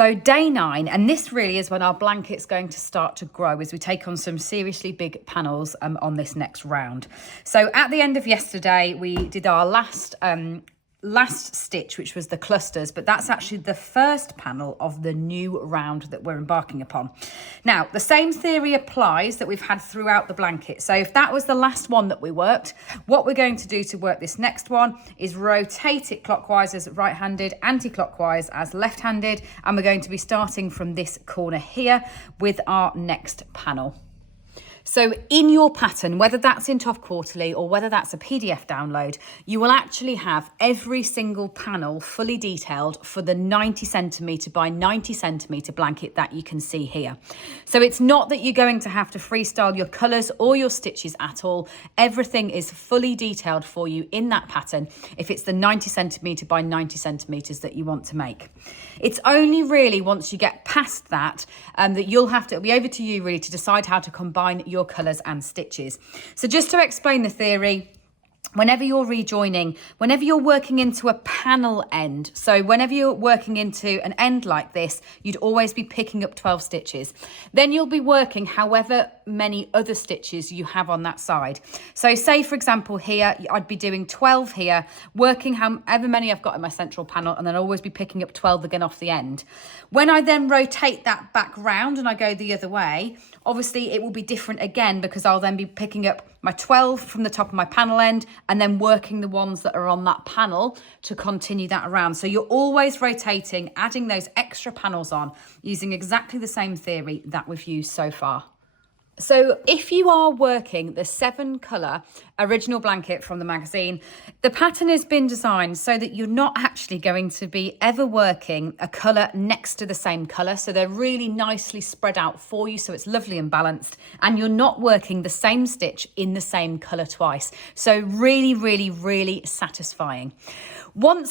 So day 9, and this really is when our blanket's going to start to grow as we take on some seriously big panels on this next round. So at the end of yesterday, we did our last stitch, which was the clusters, but that's actually the first panel of the new round that we're embarking upon. Now, the same theory applies that we've had throughout the blanket. So if that was the last one that we worked, what we're going to do to work this next one is rotate it clockwise as right-handed, anti-clockwise as left-handed, and we're going to be starting from this corner here with our next panel. So in your pattern, whether that's in TOFT Quarterly or whether that's a PDF download, you will actually have every single panel fully detailed for the 90 centimetre by 90 centimetre blanket that you can see here. So it's not that you're going to have to freestyle your colours or your stitches at all. Everything is fully detailed for you in that pattern if it's the 90 centimetre by 90 centimetres that you want to make. It's only really once you get past that that you'll have to, it'll be over to you really to decide how to combine your colours and stitches. So just to explain the theory, whenever you're rejoining, whenever you're working into a panel end, so whenever you're working into an end like this, you'd always be picking up 12 stitches. Then you'll be working however many other stitches you have on that side. So say for example here, I'd be doing 12 here, working however many I've got in my central panel, and then I'll always be picking up 12 again off the end. When I then rotate that back round and I go the other way, obviously it will be different again because I'll then be picking up my 12 from the top of my panel end and then working the ones that are on that panel to continue that around. So you're always rotating, adding those extra panels on using exactly the same theory that we've used so far. So if you are working the 7 colour original blanket from the magazine, the pattern has been designed so that you're not actually going to be ever working a colour next to the same colour. So they're really nicely spread out for you, so it's lovely and balanced, and you're not working the same stitch in the same colour twice. So really, really, really satisfying.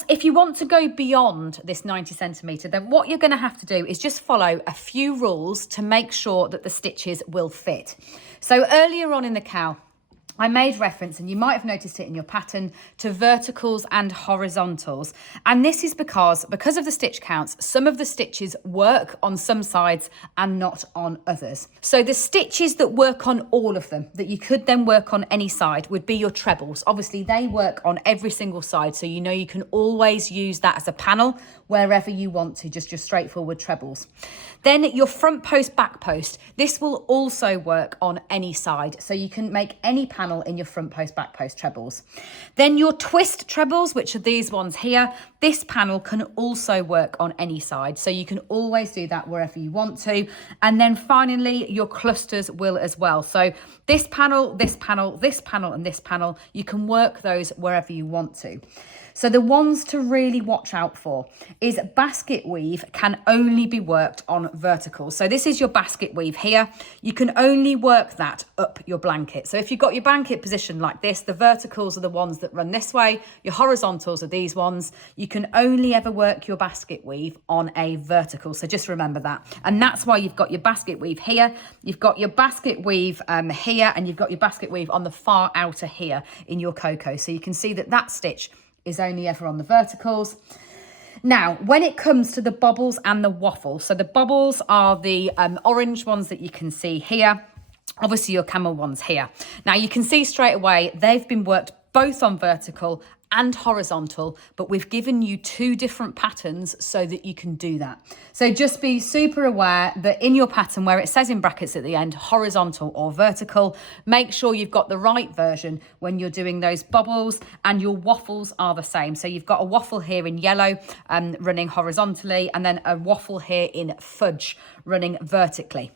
If you want to go beyond this 90 centimetre, then what you're going to have to do is just follow a few rules to make sure that the stitches will fit. So earlier on in the cowl, I made reference, and you might have noticed it in your pattern, to verticals and horizontals. And this is because of the stitch counts, some of the stitches work on some sides and not on others. So the stitches that work on all of them, that you could then work on any side, would be your trebles. Obviously, they work on every single side, so you know you can always use that as a panel wherever you want to, just your straightforward trebles. Then your front post, back post, this will also work on any side, so you can make any panel in your front post, back post trebles. Then your twist trebles, which are these ones here, this panel can also work on any side, so you can always do that wherever you want to. And then finally, your clusters will as well. So this panel, this panel, this panel, and this panel, you can work those wherever you want to. So the ones to really watch out for is basket weave can only be worked on vertical. So this is your basket weave here. You can only work that up your blanket. So if you've got your blanket positioned like this, the verticals are the ones that run this way. Your horizontals are these ones. You can only ever work your basket weave on a vertical. So just remember that. And that's why you've got your basket weave here. You've got your basket weave here, and you've got your basket weave on the far outer here in your cocoa. So you can see that that stitch is only ever on the verticals. Now, when it comes to the bobbles and the waffle, so the bobbles are the orange ones that you can see here. Obviously, your camel ones here. Now, you can see straight away, they've been worked both on vertical and horizontal, but we've given you 2 different patterns so that you can do that. So just be super aware that in your pattern where it says in brackets at the end, horizontal or vertical, make sure you've got the right version when you're doing those bobbles, and your waffles are the same. So you've got a waffle here in yellow running horizontally, and then a waffle here in fudge running vertically.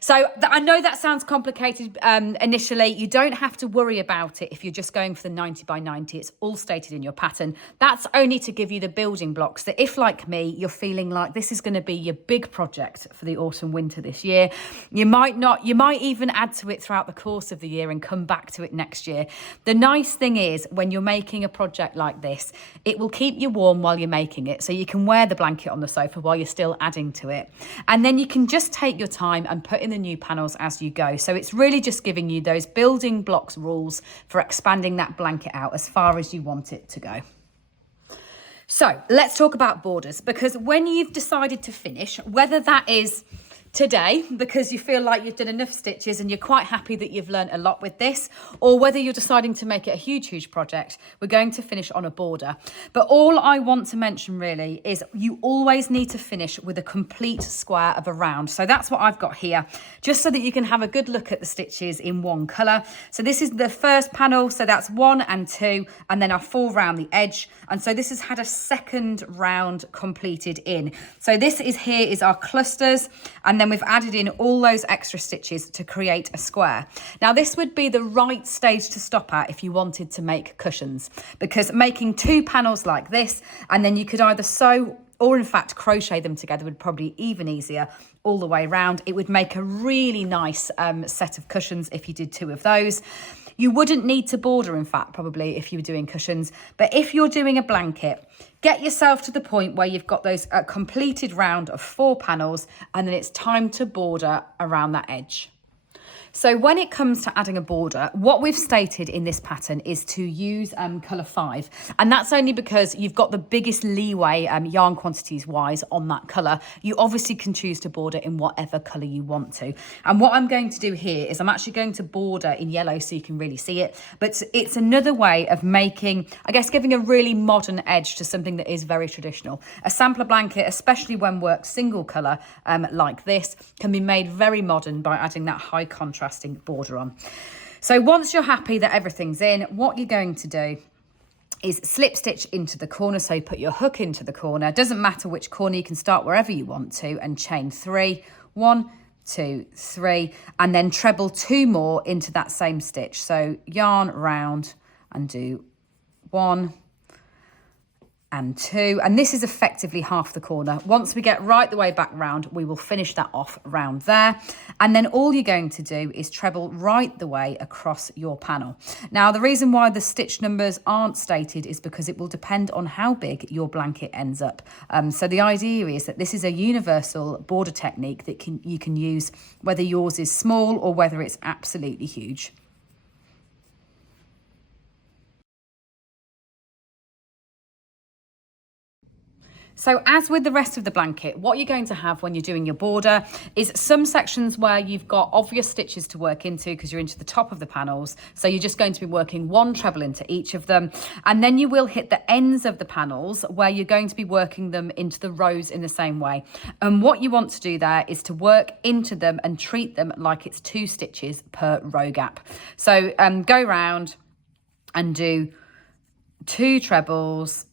So I know that sounds complicated initially. You don't have to worry about it if you're just going for the 90 by 90. It's all stated in your pattern. That's only to give you the building blocks that if, like me, you're feeling like this is going to be your big project for the autumn winter this year, you might even add to it throughout the course of the year and come back to it next year. The nice thing is when you're making a project like this, it will keep you warm while you're making it. So you can wear the blanket on the sofa while you're still adding to it. And then you can just take your time and put in the new panels as you go. So it's really just giving you those building blocks rules for expanding that blanket out as far as you want it to go. So let's talk about borders, because when you've decided to finish, whether that is today because you feel like you've done enough stitches and you're quite happy that you've learned a lot with this, or whether you're deciding to make it a huge project, we're going to finish on a border. But all I want to mention really is you always need to finish with a complete square of a round. So that's what I've got here, just so that you can have a good look at the stitches in one colour. So this is the first panel, so that's 1 and 2, and then I fall round the edge, and so this has had a second round completed in. So this is here is our clusters, and then we've added in all those extra stitches to create a square. Now this would be the right stage to stop at if you wanted to make cushions, because making 2 panels like this, and then you could either sew or in fact crochet them together would probably even easier all the way around. It would make a really nice set of cushions if you did 2 of those. You wouldn't need to border, in fact, probably if you were doing cushions. But if you're doing a blanket, get yourself to the point where you've got those completed round of 4 panels, and then it's time to border around that edge. So when it comes to adding a border, what we've stated in this pattern is to use colour 5. And that's only because you've got the biggest leeway yarn quantities wise on that colour. You obviously can choose to border in whatever colour you want to. And what I'm going to do here is I'm actually going to border in yellow so you can really see it. But it's another way of making, I guess, giving a really modern edge to something that is very traditional. A sampler blanket, especially when worked single colour like this, can be made very modern by adding that high contrast border on. So once you're happy that everything's in, what you're going to do is slip stitch into the corner. So you put your hook into the corner, doesn't matter which corner, you can start wherever you want to, and chain 3, 1, 2, 3, and then treble 2 more into that same stitch. So yarn round and do 1 and 2, and this is effectively half the corner. Once we get right the way back round, we will finish that off round there, and then all you're going to do is treble right the way across your panel. Now the reason why the stitch numbers aren't stated is because it will depend on how big your blanket ends up. So the idea is that this is a universal border technique that you can use whether yours is small or whether it's absolutely huge. So as with the rest of the blanket, what you're going to have when you're doing your border is some sections where you've got obvious stitches to work into because you're into the top of the panels. So you're just going to be working 1 treble into each of them. And then you will hit the ends of the panels where you're going to be working them into the rows in the same way. And what you want to do there is to work into them and treat them like it's 2 stitches per row gap. So go round and do 2 trebles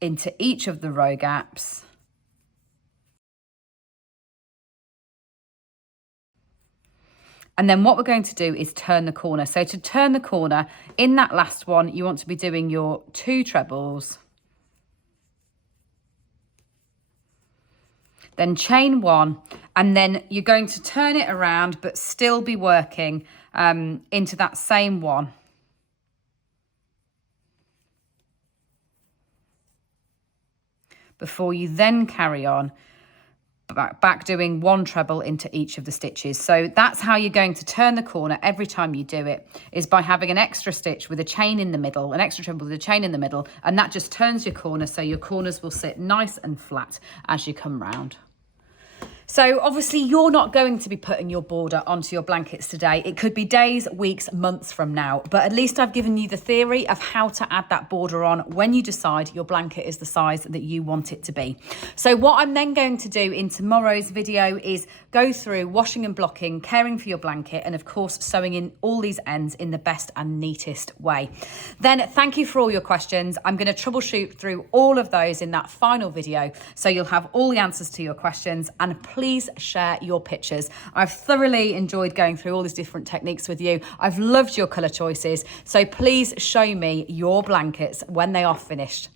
into each of the row gaps. And then what we're going to do is turn the corner. So to turn the corner, in that last one, you want to be doing your 2 trebles, then chain 1, and then you're going to turn it around but still be working into that same one. Before you then carry on back doing 1 treble into each of the stitches. So that's how you're going to turn the corner every time you do it, is by having an extra stitch with a chain in the middle, an extra treble with a chain in the middle, and that just turns your corner so your corners will sit nice and flat as you come round. So obviously you're not going to be putting your border onto your blankets today. It could be days, weeks, months from now, but at least I've given you the theory of how to add that border on when you decide your blanket is the size that you want it to be. So what I'm then going to do in tomorrow's video is go through washing and blocking, caring for your blanket, and of course sewing in all these ends in the best and neatest way. Then thank you for all your questions. I'm going to troubleshoot through all of those in that final video, so you'll have all the answers to your questions, and please share your pictures. I've thoroughly enjoyed going through all these different techniques with you. I've loved your colour choices, so please show me your blankets when they are finished.